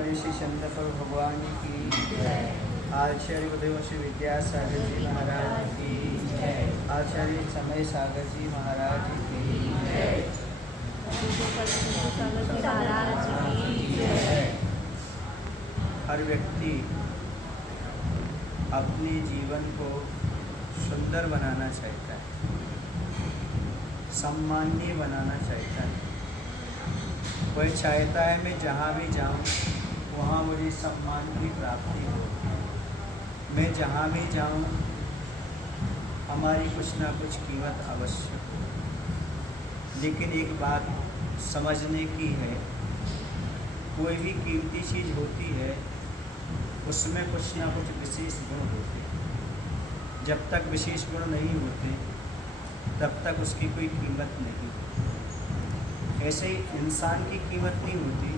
श्री चंद्रफल भगवान की आचार्य उदय श्री विद्यासागर जी महाराज की आचार्य समय सागर जी महाराज की हर व्यक्ति अपने जीवन को सुंदर बनाना चाहता है, सम्माननीय बनाना चाहता है। वह चाहता है मैं जहाँ भी जाऊँ वहाँ मुझे सम्मान की प्राप्ति हो। मैं जहाँ भी जाऊँ हमारी कुछ ना कुछ कीमत अवश्य हो। लेकिन एक बात समझने की है, कोई भी कीमती चीज़ होती है उसमें कुछ ना कुछ विशेष गुण होते हैं। जब तक विशेष गुण नहीं होते तब तक उसकी कोई कीमत नहीं होती। ऐसे ही इंसान की कीमत नहीं होती,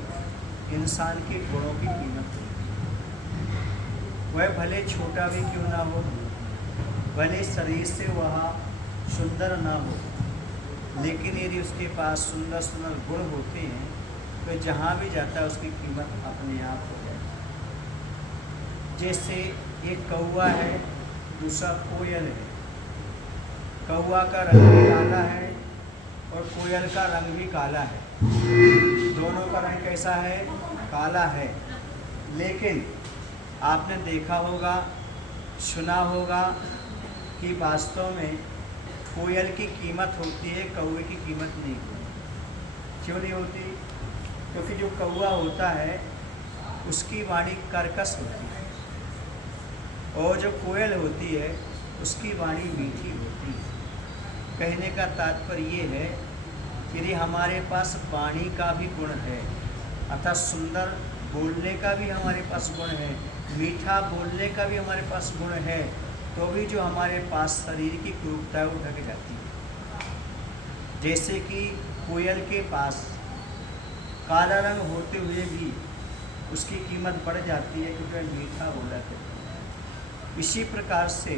इंसान के गुणों की कीमत होती है। वह भले छोटा भी क्यों ना हो, भले शरीर से वह सुंदर ना हो, लेकिन यदि उसके पास सुंदर सुंदर गुण होते हैं तो जहाँ भी जाता है उसकी कीमत अपने आप हो जाती है। जैसे एक कौवा है, दूसरा कोयल है। कौवा का रंग भी काला है और कोयल का रंग भी काला है। दोनों का रंग कैसा है? काला है। लेकिन आपने देखा होगा, सुना होगा कि वास्तव में कोयल की कीमत होती है, कौवे की कीमत नहीं होती। क्यों नहीं होती? क्योंकि जो कौवा होता है उसकी वाणी कर्कश होती है और जो कोयल होती है उसकी वाणी मीठी होती है। कहने का तात्पर्य ये है कि यदि हमारे पास वाणी का भी गुण है, अर्थात सुंदर बोलने का भी हमारे पास गुण है, मीठा बोलने का भी हमारे पास गुण है, तो भी जो हमारे पास शरीर की क्रूरता है वो ढक जाती है। जैसे कि कोयल के पास काला रंग होते हुए भी उसकी कीमत बढ़ जाती है क्योंकि वह मीठा बोला करती है। इसी प्रकार से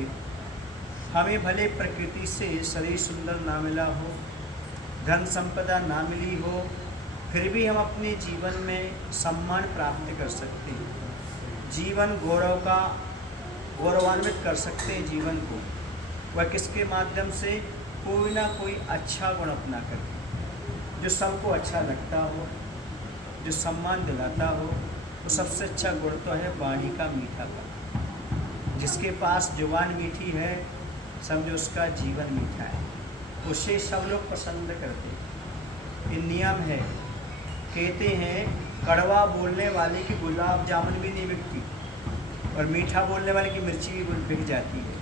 हमें भले प्रकृति से शरीर सुंदर ना मिला हो, धन संपदा ना मिली हो, फिर भी हम अपने जीवन में सम्मान प्राप्त कर सकते हैं। जीवन गौरवान्वित कर सकते हैं जीवन को। वह किसके माध्यम से? कोई ना कोई अच्छा गुण अपना करके, जो सबको अच्छा लगता हो, जो सम्मान दिलाता हो। तो सबसे अच्छा गुण तो है वाणी का मीठापन। जिसके पास जुबान मीठी है समझो उसका जीवन मीठा है, उसे सब लोग पसंद करते हैं। ये नियम है। कहते हैं कड़वा बोलने वाले की गुलाब जामुन भी नहीं बिकती और मीठा बोलने वाले की मिर्ची भी बिक जाती है।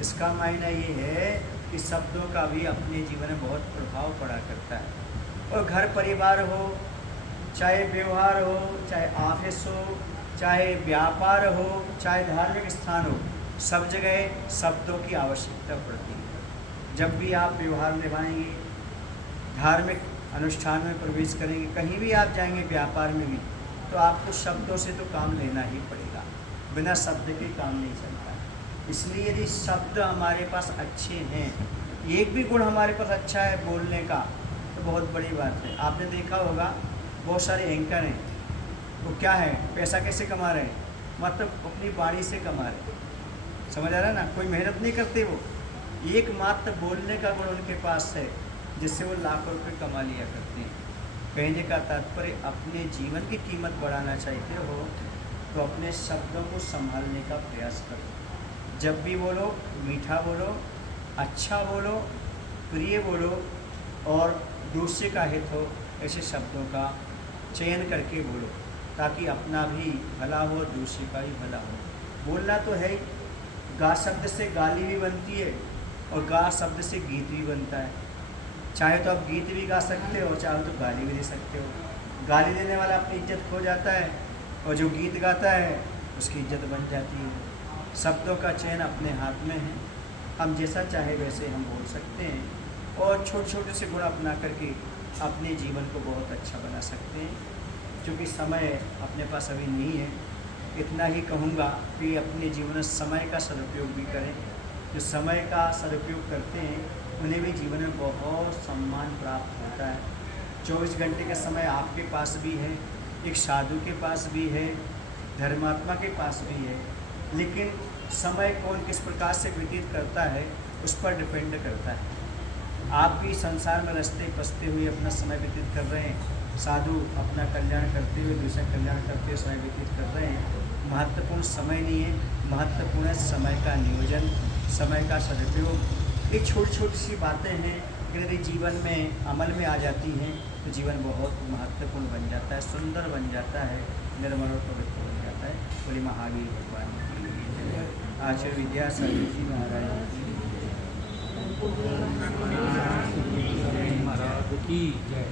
इसका मायना ये है कि शब्दों का भी अपने जीवन में बहुत प्रभाव पड़ा करता है। और घर परिवार हो, चाहे व्यवहार हो, चाहे ऑफिस हो, चाहे व्यापार हो, चाहे धार्मिक स्थान हो, सब जगह शब्दों की आवश्यकता पड़ती है। जब भी आप व्यवहार निभाएंगे, धार्मिक अनुष्ठान में प्रवेश करेंगे, कहीं भी आप जाएंगे व्यापार में भी, तो आपको शब्दों से तो काम लेना ही पड़ेगा। बिना शब्द के काम नहीं चलता। इसलिए यदि शब्द हमारे पास अच्छे हैं, एक भी गुण हमारे पास अच्छा है बोलने का, तो बहुत बड़ी बात है। आपने देखा होगा बहुत सारे एंकर हैं, वो क्या है, पैसा कैसे कमा रहे हैं? मतलब अपनी वाणी से कमा रहे हैं। समझ आ रहा है ना? कोई मेहनत नहीं करते, वो एकमात्र बोलने का गुण उनके पास है जिससे वो लाखों रुपये कमा लिया करते हैं। कहने का तात्पर्य अपने जीवन की कीमत बढ़ाना चाहते हो तो अपने शब्दों को संभालने का प्रयास करो। जब भी बोलो मीठा बोलो, अच्छा बोलो, प्रिय बोलो और दूसरे का हित हो, ऐसे शब्दों का चयन करके बोलो ताकि अपना भी भला हो, दूसरे का भी भला हो। बोलना तो है, गा शब्द से गाली भी बनती है और गा शब्द से गीत भी बनता है। चाहे तो आप गीत भी गा सकते हो, चाहे तो गाली भी दे सकते हो। गाली देने वाला अपनी इज्जत खो जाता है और जो गीत गाता है उसकी इज्जत बन जाती है। शब्दों का चयन अपने हाथ में है। हम जैसा चाहे वैसे हम बोल सकते हैं और छोटे छोटे से गुण अपना करके अपने जीवन को बहुत अच्छा बना सकते हैं। क्योंकि समय अपने पास अभी नहीं है, इतना ही कहूँगा कि अपने जीवन में समय का सदुपयोग भी करें। जो समय का सदुपयोग करते हैं उन्हें भी जीवन में बहुत सम्मान प्राप्त होता है। 24 घंटे का समय आपके पास भी है, एक साधु के पास भी है, धर्मात्मा के पास भी है, लेकिन समय कौन किस प्रकार से व्यतीत करता है उस पर डिपेंड करता है। आप भी संसार में रस्ते पसते हुए अपना समय व्यतीत कर रहे हैं, साधु अपना कल्याण करते हुए दूसरा कल्याण करते हुए समय व्यतीत कर रहे हैं। महत्वपूर्ण समय नहीं है, महत्वपूर्ण है समय का नियोजन, समय का सदुपयोग। ये छोटी छोटी सी बातें हैं, यदि जीवन में अमल में आ जाती हैं तो जीवन बहुत महत्वपूर्ण बन जाता है, सुंदर बन जाता है, निर्मल और पवित्र बन जाता है। बोले महावीर भगवान की आचार्य विद्यासागर जी महाराज महाराज की जय।